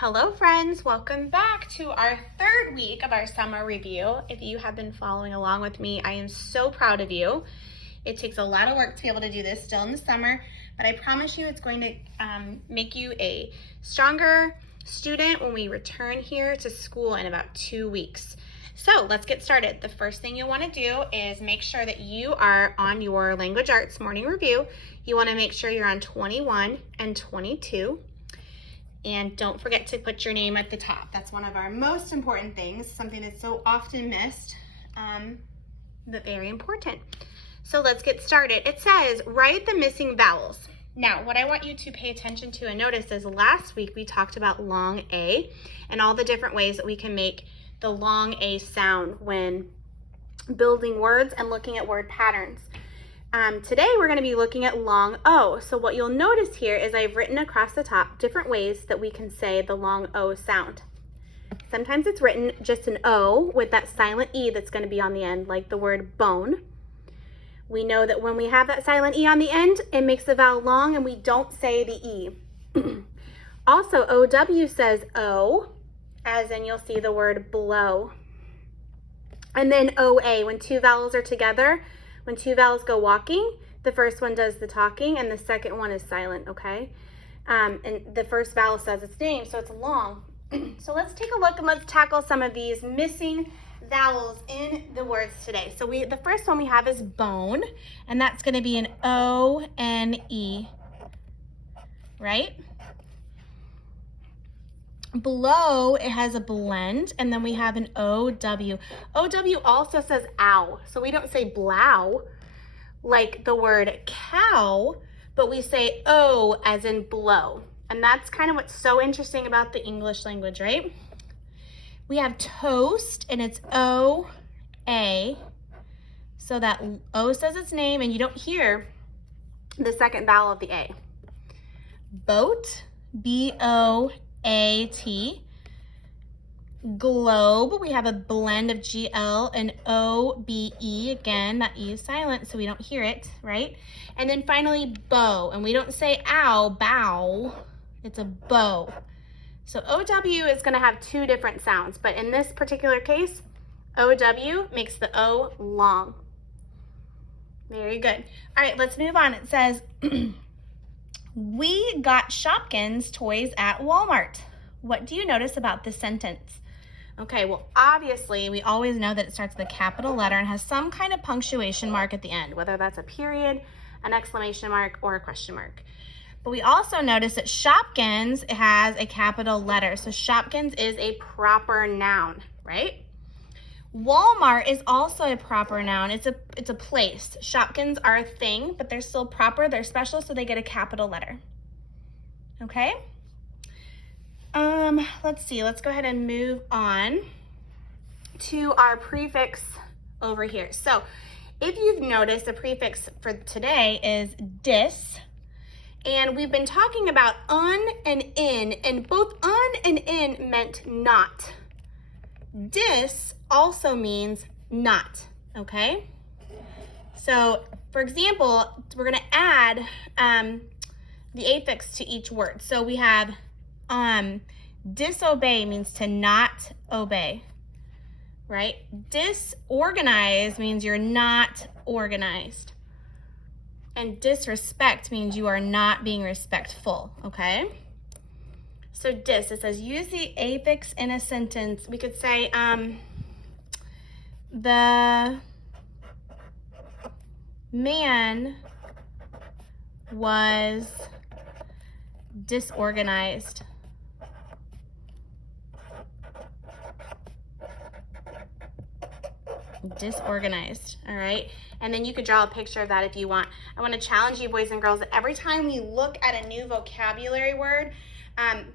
Hello friends, welcome back to our third week of our summer review. If you have been following along with me, I am so proud of you. It takes a lot of work to be able to do this still in the summer, but I promise you it's going to make you a stronger student when we return here to school in about 2 weeks. So let's get started. The first thing you'll want to do is make sure that you are on your language arts morning review. You want to make sure you're on 21 and 22. And don't forget to put your name at the top. That's one of our most important things, something that's so often missed, but very important. So let's get started. It says, write the missing vowels. Now, what I want you to pay attention to and notice is last week we talked about long A and all the different ways that we can make the long A sound when building words and looking at word patterns. Today we're going to be looking at long O. So what you'll notice here is I've written across the top different ways that we can say the long O sound. Sometimes it's written just an O with that silent E that's going to be on the end, like the word bone. We know that when we have that silent E on the end, it makes the vowel long and we don't say the E. Also, OW says O, as in you'll see the word blow. And then OA, when two vowels are together, when two vowels go walking, the first one does the talking and the second one is silent, okay? And the first vowel says its name, so it's long. So let's take a look and let's tackle some of these missing vowels in the words today. So the first one we have is bone, and that's going to be an O-N-E, right? Below, it has a blend, and then we have an O-W. O-W also says ow, so we don't say blow like the word cow, but we say O as in blow. And that's kind of what's so interesting about the English language, right? We have toast, and it's O-A, so that O says its name, and you don't hear the second vowel of the A. Boat, B-O-A-T. Globe, we have a blend of GL and OBE. Again, that E is silent, so we don't hear it, right? And then finally, bow, and we don't say ow, bow, it's a bow. So OW is going to have two different sounds, but in this particular case, OW makes the O long. Very good. All right, let's move on. It says, we got Shopkins toys at Walmart. What do you notice about this sentence? Okay, well, obviously, we always know that it starts with a capital letter and has some kind of punctuation mark at the end, whether that's a period, an exclamation mark, or a question mark. But we also notice that Shopkins has a capital letter. So Shopkins is a proper noun, right? Walmart is also a proper noun. It's a place. Shopkins are a thing, but they're still proper. They're special, so they get a capital letter. Okay? Let's see. Let's go ahead and move on to our prefix over here. So if you've noticed, the prefix for today is dis. And we've been talking about un and in, and both un and in meant not. Dis also means not, okay? So, for example, we're going to add the affix to each word. So we have disobey means to not obey, right? Disorganized means you're not organized. And disrespect means you are not being respectful, okay? So dis, it says use the affix in a sentence. We could say the man was disorganized. Disorganized, all right? And then you could draw a picture of that if you want. I want to challenge you, boys and girls, that every time we look at a new vocabulary word,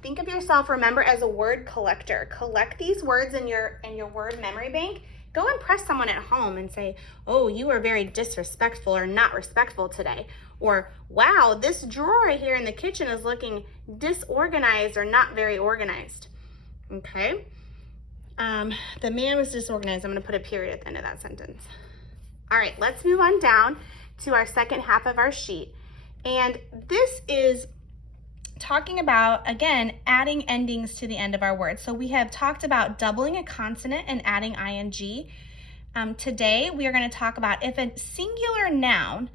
think of yourself, remember, as a word collector. Collect these words in your word memory bank. Go impress someone at home and say, oh, you were very disrespectful or not respectful today. Or, wow, this drawer here in the kitchen is looking disorganized or not very organized. Okay? The man was disorganized. I'm going to put a period at the end of that sentence. All right, let's move on down to our second half of our sheet. And this is talking about, again, adding endings to the end of our words. So we have talked about doubling a consonant and adding ing. Today, we are going to talk about if a singular noun,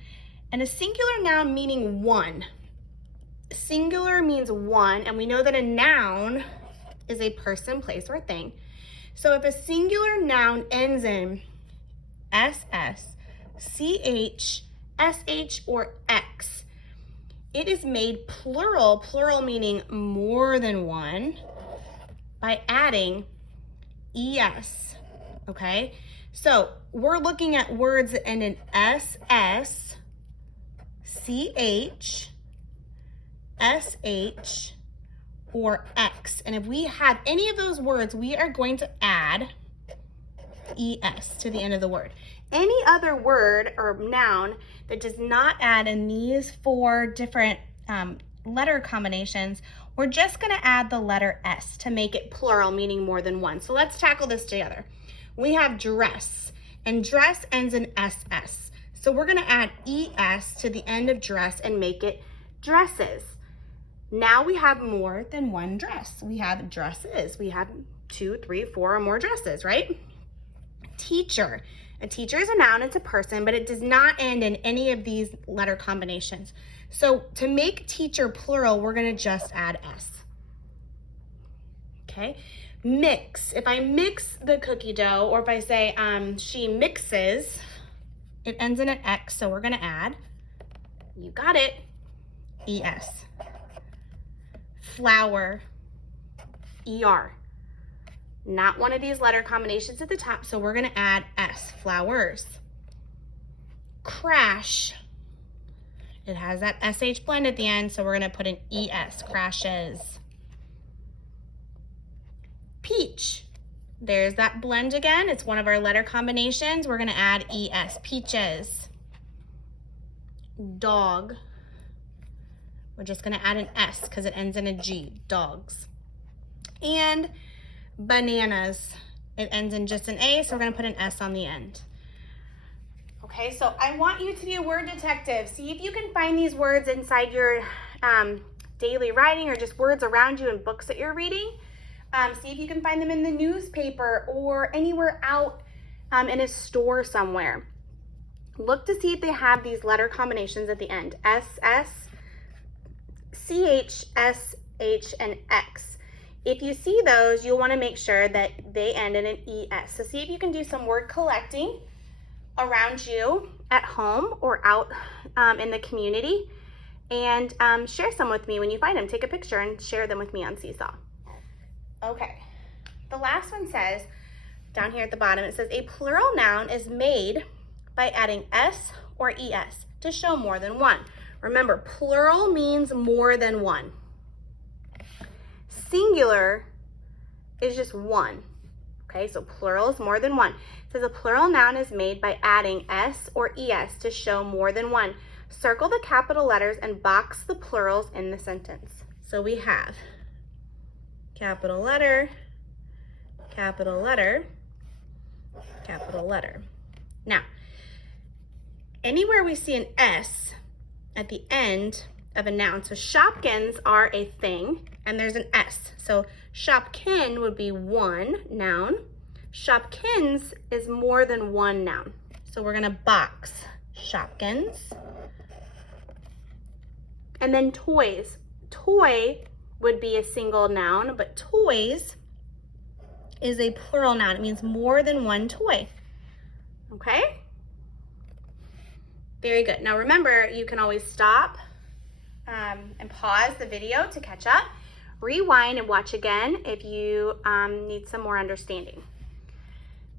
and a singular noun meaning one. Singular means one, and we know that a noun is a person, place, or thing. So if a singular noun ends in SS, CH, SH, or X, it is made plural, plural meaning more than one, by adding ES, okay? So we're looking at words that end in SS, CH, SH, or X. And if we have any of those words, we are going to add ES to the end of the word. Any other word or noun that does not add in these four different letter combinations, we're just going to add the letter S to make it plural, meaning more than one. So let's tackle this together. We have dress, and dress ends in SS. So we're going to add ES to the end of dress and make it dresses. Now we have more than one dress. We have dresses. We have 2, 3, 4 or more dresses, right? Teacher. A teacher is a noun, it's a person, but it does not end in any of these letter combinations. So to make teacher plural, we're going to just add S. Okay. Mix. If I mix the cookie dough, or if I say she mixes, it ends in an X, so we're going to add, you got it, ES. Flower, ER. Not one of these letter combinations at the top, so we're going to add S, flowers. Crash, it has that SH blend at the end, so we're going to put an ES, crashes. Peach, there's that blend again. It's one of our letter combinations. We're going to add ES, peaches. Dog, we're just going to add an S because it ends in a G, dogs. And bananas, it ends in just an A, so we're going to put an S on the end. Okay, so I want you to be a word detective. See if you can find these words inside your daily writing, or just words around you in books that you're reading. See if you can find them in the newspaper or anywhere out in a store somewhere. Look to see if they have these letter combinations at the end. SS, CH, SH, and X. If you see those, you'll want to make sure that they end in an ES. So see if you can do some word collecting around you at home or out in the community, and share some with me when you find them. Take a picture and share them with me on Seesaw. Okay, the last one says, down here at the bottom, it says a plural noun is made by adding S or ES to show more than one. Remember, plural means more than one. Singular is just one. Okay, so plural is more than one. It says a plural noun is made by adding S or ES to show more than one. Circle the capital letters and box the plurals in the sentence. So we have capital letter, capital letter, capital letter. Now, anywhere we see an S at the end of a noun, so Shopkins are a thing, and there's an S. So Shopkin would be one noun. Shopkins is more than one noun. So we're gonna box Shopkins. And then toys. Toy would be a single noun, but toys is a plural noun. It means more than one toy. Okay? Very good. Now remember, you can always stop and pause the video to catch up. Rewind and watch again if you need some more understanding.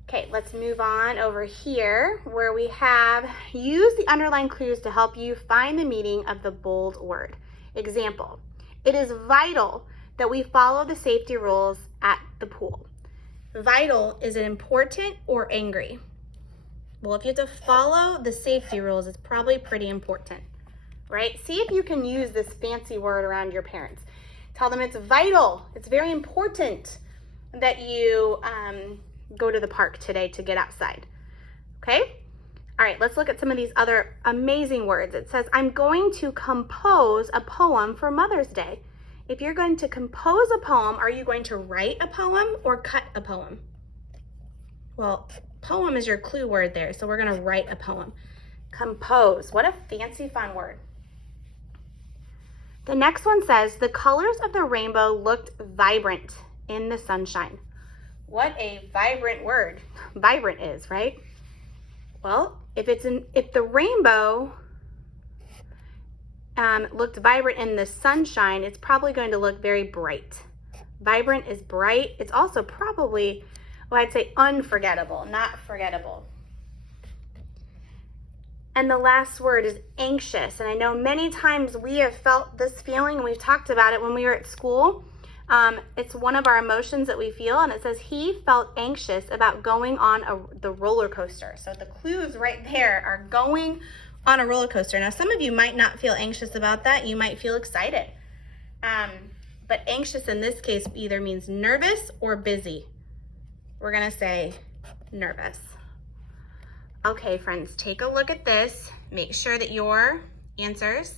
Okay, let's move on over here where we have use the underlined clues to help you find the meaning of the bold word. Example, it is vital that we follow the safety rules at the pool. Vital, is it important or angry? Well, if you have to follow the safety rules, it's probably pretty important, right? See if you can use this fancy word around your parents. Tell them it's vital, it's very important that you go to the park today to get outside, okay? All right, let's look at some of these other amazing words. It says, I'm going to compose a poem for Mother's Day. If you're going to compose a poem, are you going to write a poem or cut a poem? Well, poem is your clue word there, so we're gonna write a poem. Compose, what a fancy fun word. The next one says, the colors of the rainbow looked vibrant in the sunshine. What a vibrant word vibrant is, right? Well, if the rainbow looked vibrant in the sunshine, it's probably going to look very bright. Vibrant is bright. It's also probably, well, I'd say unforgettable, not forgettable. And the last word is anxious. And I know many times we have felt this feeling, and we've talked about it when we were at school. It's one of our emotions that we feel, and it says he felt anxious about going on the roller coaster. So the clues right there are going on a roller coaster. Now, some of you might not feel anxious about that. You might feel excited. But anxious in this case either means nervous or busy. We're gonna say nervous. Okay, friends, take a look at this. Make sure that your answers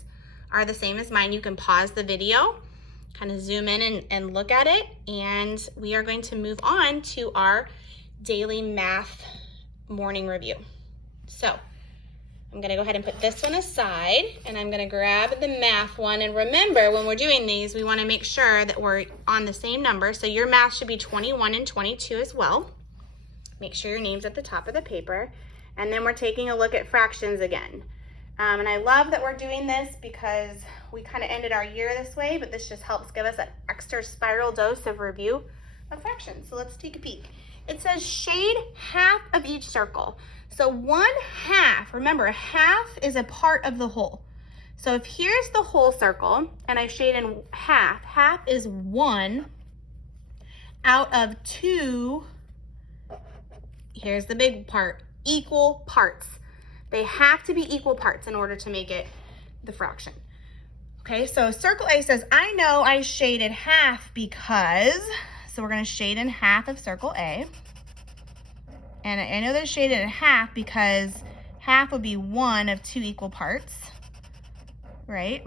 are the same as mine. You can pause the video, kind of zoom in and look at it, and we are going to move on to our daily math morning review. So I'm gonna go ahead and put this one aside, and I'm gonna grab the math one. And remember, when we're doing these, we wanna make sure that we're on the same number. So your math should be 21 and 22 as well. Make sure your name's at the top of the paper. And then we're taking a look at fractions again. And I love that we're doing this because we kind of ended our year this way, but this just helps give us an extra spiral dose of review of fractions. So let's take a peek. It says shade half of each circle. So 1/2, remember, a half is a part of the whole. So if here's the whole circle and I shade in half, half is 1 out of 2, here's the big part, equal parts. They have to be equal parts in order to make it the fraction. Okay, so circle A says, I know I shaded half because, so we're gonna shade in half of circle A. And I know they're shaded in half because half would be 1 of 2 equal parts, right?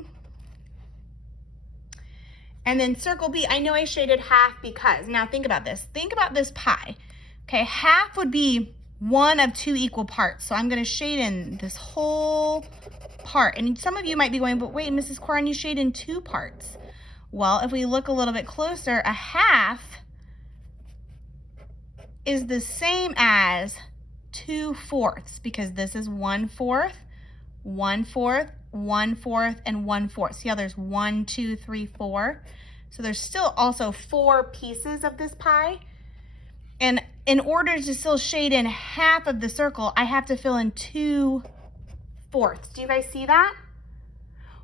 And then circle B, I know I shaded half because, now think about this. Think about this pie. Okay, half would be 1 of 2 equal parts. So I'm gonna shade in this whole part. And some of you might be going, but wait, Mrs. Cohron, you shade in 2 parts. Well, if we look a little bit closer, a half is the same as 2/4 because this is 1/4, 1/4, 1/4, and 1/4. See how there's 1, 2, 3, 4? So there's still also 4 pieces of this pie. And in order to still shade in half of the circle, I have to fill in 2/4. Do you guys see that?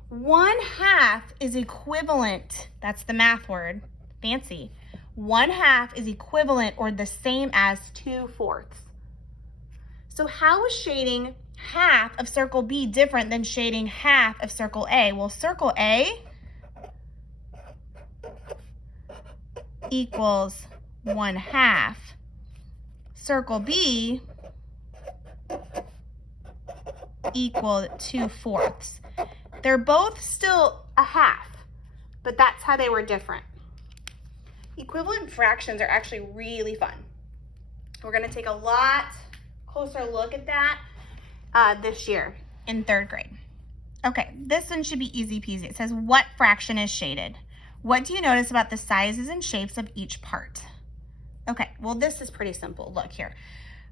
1/2 is equivalent, that's the math word, fancy. 1/2 is equivalent or the same as 2/4. So how is shading half of circle B different than shading half of circle A? Well, circle A equals 1/2. Circle B equal 2/4. They're both still a half, but that's how they were different. Equivalent fractions are actually really fun. We're gonna take a lot closer look at that this year in 3rd grade. Okay, this one should be easy peasy. It says, what fraction is shaded? What do you notice about the sizes and shapes of each part? Okay, well, this is pretty simple. Look here.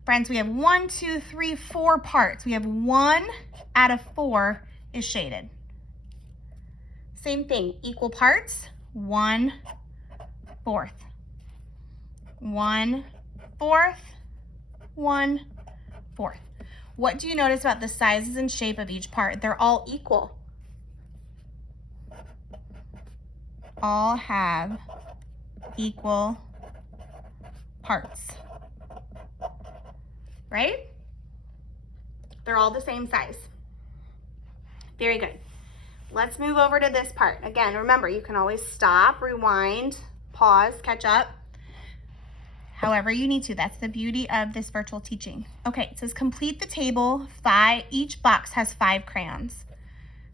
Friends, we have 1, 2, 3, 4 parts. We have 1 out of 4 is shaded. Same thing, equal parts, 1/4. 1/4, 1/4. What do you notice about the sizes and shape of each part? They're all equal. All have equal parts, right? They're all the same size. Very good. Let's move over to this part. Again, remember, you can always stop, rewind, pause, catch up. However you need to. That's the beauty of this virtual teaching. Okay, it says complete the table. Each box has 5 crayons.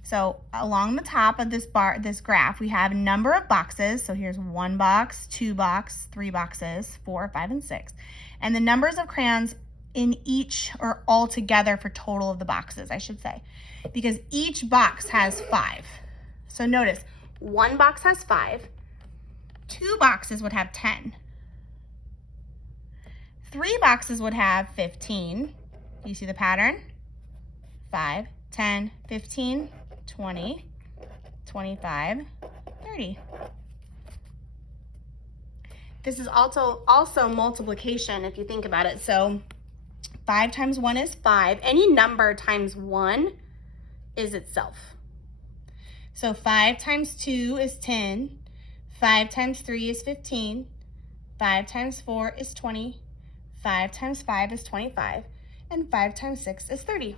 So along the top of this graph, we have a number of boxes. So here's 1 box, 2 box, 3 boxes, 4, 5, and 6. And the numbers of crayons in each, or all together for total of the boxes, I should say, because each box has 5. So notice, 1 box has 5, 2 boxes would have 10, 3 boxes would have 15. Do you see the pattern? 5, 10, 15, 20, 25, 30. This is also multiplication if you think about it. So 5 times 1 is 5. Any number times 1 is itself. So 5 times 2 is 10. 5 times 3 is 15. 5 times 4 is 20. 5 times 5 is 25. And 5 times 6 is 30.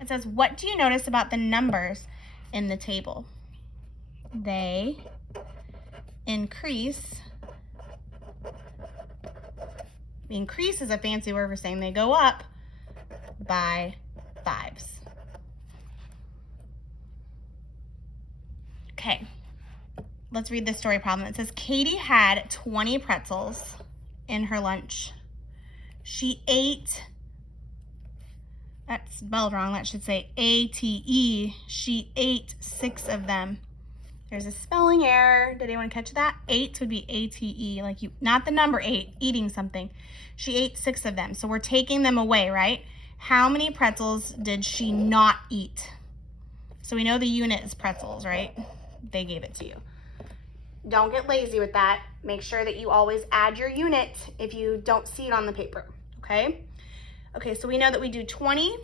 It says, what do you notice about the numbers in the table? They increase. Increase is a fancy word for saying they go up by 5s. Okay, let's read the story problem. It says, Katie had 20 pretzels in her lunch. She ate, that's spelled wrong, that should say A-T-E. She ate 6 of them. There's a spelling error. Did anyone catch that? 8 would be A-T-E, like you, not the number 8, eating something. She ate 6 of them, so we're taking them away, right? How many pretzels did she not eat? So we know the unit is pretzels, right? They gave it to you. Don't get lazy with that. Make sure that you always add your unit if you don't see it on the paper, okay? Okay, so we know that we do 20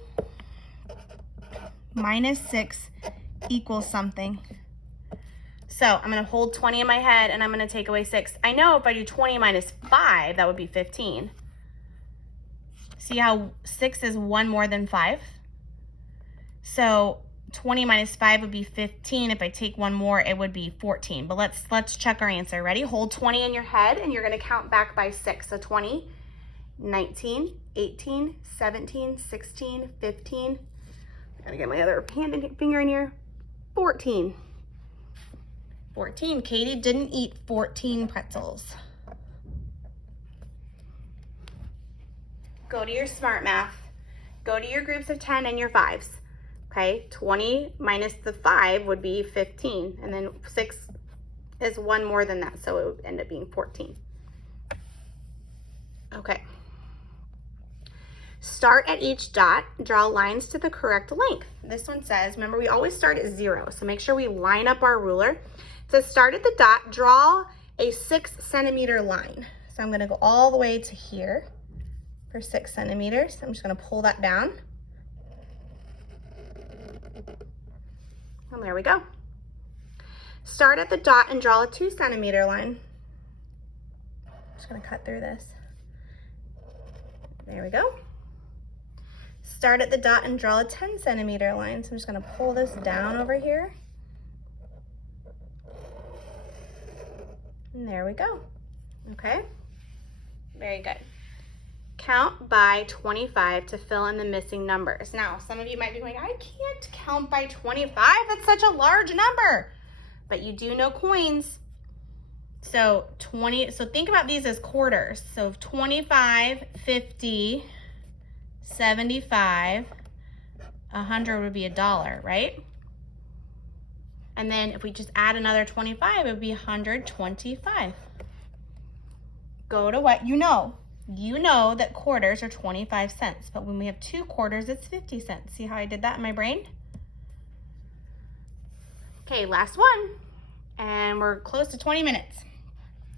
minus 6 equals something. So I'm gonna hold 20 in my head and I'm gonna take away 6. I know if I do 20 minus 5, that would be 15. See how 6 is 1 more than 5? So 20 minus 5 would be 15. If I take 1 more, it would be 14. But let's check our answer. Ready? Hold 20 in your head and you're gonna count back by 6. So 20, 19, 18, 17, 16, 15. I gotta get my other hand and finger in here. 14. 14. Katie didn't eat 14 pretzels. Go to your smart math. Go to your groups of 10 and your 5s. Okay, 20 minus the 5 would be 15. And then 6 is 1 more than that, so it would end up being 14. Okay. Start at each dot, draw lines to the correct length. This one says, remember we always start at 0, so make sure we line up our ruler. It says start at the dot, draw a 6 centimeter line. So I'm gonna go all the way to here for 6 centimeters. I'm just gonna pull that down. And there we go. Start at the dot and draw a 2 centimeter line. I'm just gonna cut through this. There we go. Start at the dot and draw a 10 centimeter line. So I'm just gonna pull this down over here. And there we go. Okay, very good. Count by 25 to fill in the missing numbers. Now, some of you might be going, I can't count by 25. That's such a large number. But you do know coins. So think about these as quarters. So 25, 50, 75, 100 would be $1, right? And then if we just add another 25, it would be 125. Go to what you know. You know that quarters are 25 cents, but when we have 2 quarters, it's 50 cents. See how I did that in my brain? Okay, last one. And we're close to 20 minutes.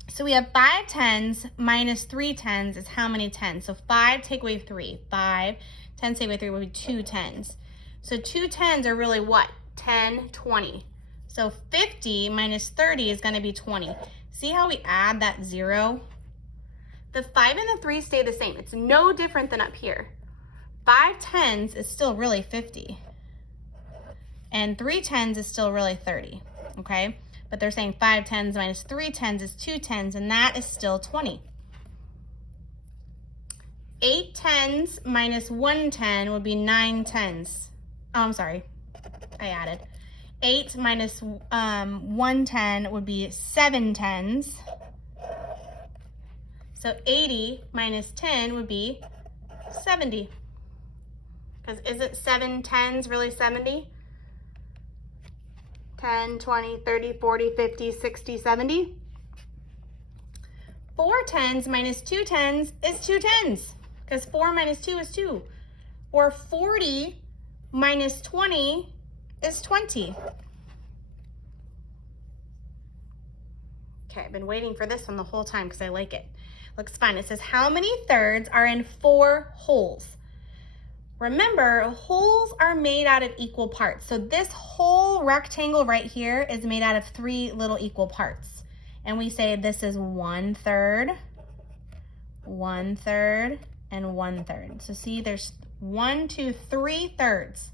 So we have 5 tens minus 3 tens is how many tens? So 5 take away 3. 5, 10 take away 3 would be 2 tens. So 2 tens are really what? 10, 20. So 50 minus 30 is gonna be 20. See how we add that 0? The 5 and the 3 stay the same. It's no different than up here. 5 tens is still really 50. And 3 tens is still really 30, okay? But they're saying 5 tens minus 3 tens is 2 tens, and that is still 20. 8 tens minus 1 10 would be 9 tens. Oh, I'm sorry. I added. 8 minus 1 10 would be 7 tens. So 80 minus 10 would be 70. Because isn't 7 tens really 70? 10, 20, 30, 40, 50, 60, 70. 4 tens minus 2 tens is 2 tens. Because 4 minus 2 is 2. Or 40 minus 20 is 20. Okay, I've been waiting for this one the whole time because I like it. Looks fun. It says, how many thirds are in 4 wholes? Remember, holes are made out of equal parts. So this whole rectangle right here is made out of 3 little equal parts. And we say this is 1/3, 1/3, and 1/3. So see, there's 1, 2, 3 thirds.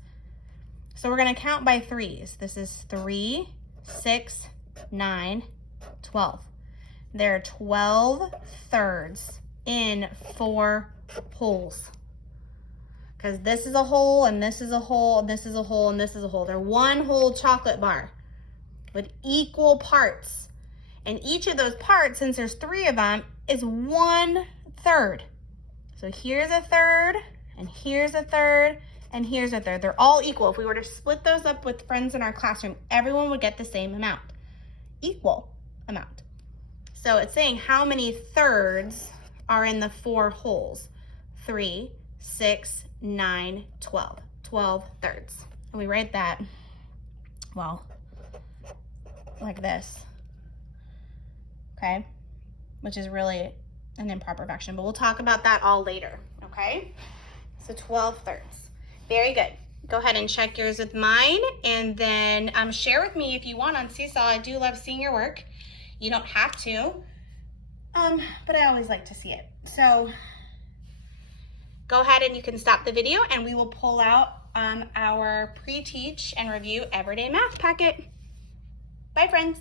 So we're gonna count by threes. This is 3, 6, 9, 12. There are 12 thirds in 4 holes. Because this is a hole, and this is a hole, and this is a hole, and this is a hole. They're one whole chocolate bar with equal parts. And each of those parts, since there's 3 of them, is 1/3. So here's a third, and here's a third, and here's a third. They're all equal. If we were to split those up with friends in our classroom, everyone would get the same amount, equal amount. So it's saying how many thirds are in the 4 holes? 3, 6, 9, 12. 12 thirds. And we write that, well, like this, okay? Which is really an improper fraction, but we'll talk about that all later, okay? So 12 thirds. Very good. Go ahead and check yours with mine, and then share with me if you want on Seesaw. I do love seeing your work. You don't have to, but I always like to see it. So go ahead and you can stop the video, and we will pull out our pre-teach and review everyday math packet. Bye, friends.